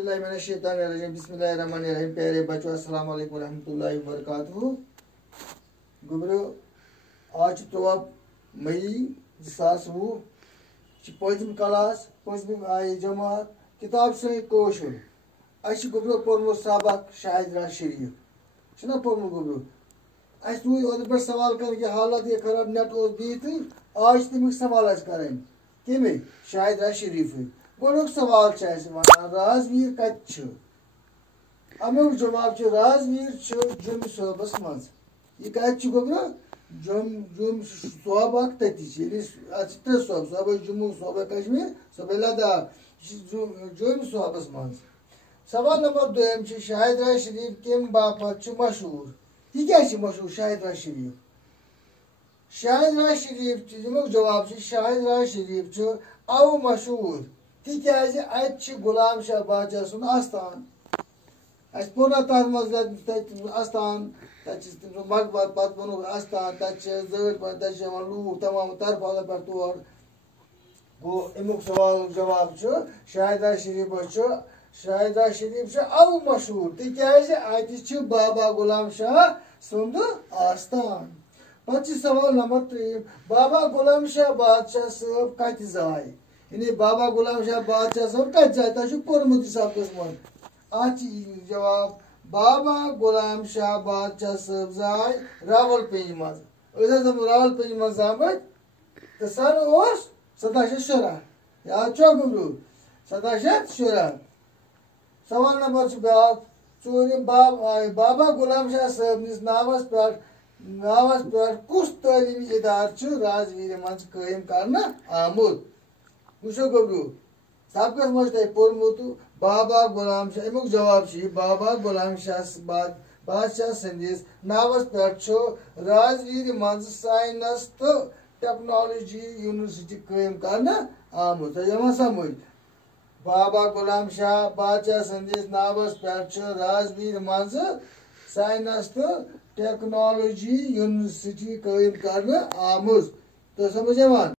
औज़ुबिल्लाहिमिनश्शैतानिर्रजीम बिस्मिल्लाहिर्रहमानिर्रहीम। प्यारे बच्चों अस्सलाम वालेकुम रहमतुल्लाहि व बरकातुहू। गुबरो आज 13 मई 2020 पज़िम क्लास पज़िम आई जमात किताब से कोशुर अश गुबरो पोर्मुत सबक शाहिदरा शरीफ छना पोर्मुत गुबरो अस तुई ओद पर सवाल कर कि हालत ये खराब नेट ओस बित आज तमिक सवाल अस करन केमे शाहिदरा शरीफ गोडुक सवाल राजवीर कत अमुक जवाब राजवीर जुम सोबस मज यह कत गोबरो जुम सोब तति सोब सोब जम्मू सोब कश्मीर सोब लद्दाख जुम सोबस मज। सवाल नंबर 2 शाहिदरा शरीफ कम बापत मशहूर यह क्या मशहूर शाहिदरा शरीफ यमुक जवाब शाहिदरा शरीफ अव मशहूर तिकाज गुलाम शाह बादशाह सुन आस्थान पोर तथ मज आस्थान मकबर पत बन आस्थान तट लूक तमाम तरफ पे तौर गो अमुक सवाल जवाब शाहिदरा शरीफ अव मशहूर तिकाज बाबा गुलाम शाह सुंद आस्थान। पे सवाल नंबर 3 बाबा गुलाम शाह बादशाह सब कत जाय यानी बाबा गुलाम शाह बादशाह सब कत जाय तह पोर्मुत सबकस मज जवाब बाबा गुलाम शाह बादशाह सब जाय रावलपिंडी मज रावलपिंडी मज आमत तो सन 1717 याद छो गुबरू 1717। सवाल नंबर ब्याक 4 बाबा गुलाम शाह सबनिस नावस पे कुस तालीमी इदार राजवीर मज कायम करना आमुत वुचो गुबरू सबकस मज तह पोर्मुत बाबा गुलाम शाह अमुक जवाब बाबा गुलाम शाह बादशाह सदिस नावस पे राजवीर मज साइंस तो टेक्नोलॉजी यूनिवर्सिटी कायम करना आमुत यहां समझ बाबा गुलाम शाह बादशाह सदिस नावस पे राजवीर मज साइंस तो टेक्नोलॉजी यूनिवर्सिटी कायम करना आमुत तो समझ।